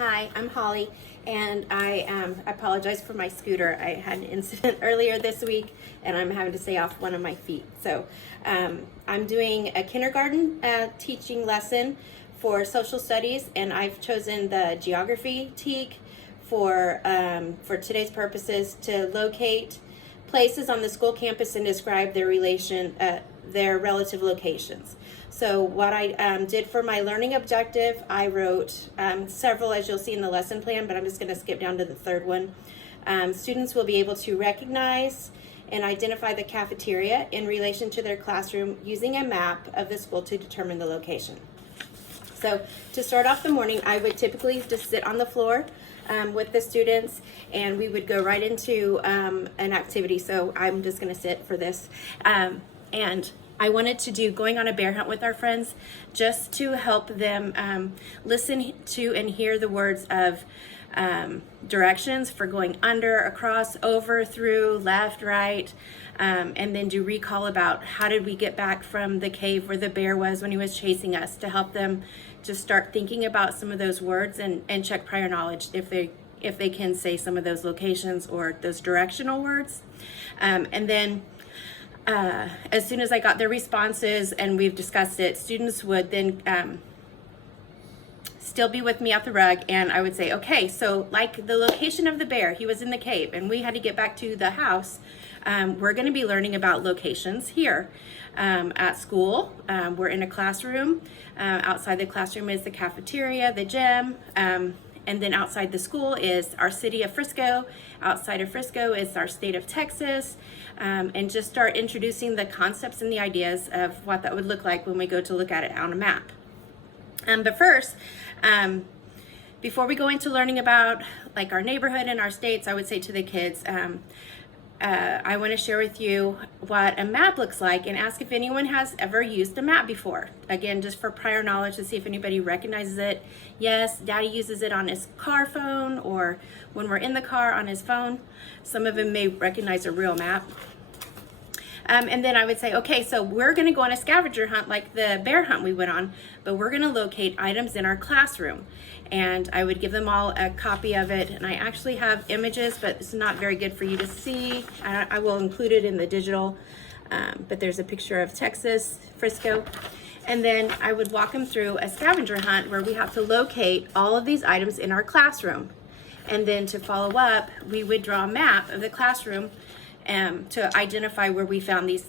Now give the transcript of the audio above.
Hi, I'm Holly, and I apologize for my scooter. I had an incident earlier this week, and I'm having to stay off one of my feet. So I'm doing a kindergarten teaching lesson for social studies, and I've chosen the geography TEK for today's purposes to locate places on the school campus and describe their relative locations. So what I did for my learning objective, I wrote several, as you'll see in the lesson plan, but I'm just going to skip down to the third one. Students will be able to recognize and identify the cafeteria in relation to their classroom using a map of the school to determine the location. So to start off the morning, I would typically just sit on the floor with the students, and we would go right into an activity. So I'm just going to sit for this. And I wanted to do going on a bear hunt with our friends just to help them listen to and hear the words of directions for going under, across, over, through, left, right, and then do recall about how did we get back from the cave where the bear was when he was chasing us, to help them just start thinking about some of those words and check prior knowledge if they can say some of those locations or those directional words. And then as soon as I got their responses and we've discussed it, students would then still be with me at the rug, and I would say, okay, so like the location of the bear, he was in the cave and we had to get back to the house. We're going to be learning about locations here. At school, we're in a classroom. Outside the classroom is the cafeteria, the gym, and then outside the school is our city of Frisco. Outside of Frisco is our state of Texas, and just start introducing the concepts and the ideas of what that would look like when we go to look at it on a map. But first, before we go into learning about like our neighborhood and our states, I would say to the kids, I want to share with you what a map looks like and ask if anyone has ever used a map before. Again, just for prior knowledge to see if anybody recognizes it. Yes, Daddy uses it on his car phone, or when we're in the car on his phone. Some of them may recognize a real map. And then I would say, okay, so we're going to go on a scavenger hunt like the bear hunt we went on, but we're going to locate items in our classroom. And I would give them all a copy of it. And I actually have images, but it's not very good for you to see. I will include it in the digital, but there's a picture of Texas, Frisco. And then I would walk them through a scavenger hunt where we have to locate all of these items in our classroom. And then to follow up, we would draw a map of the classroom to identify where we found these things.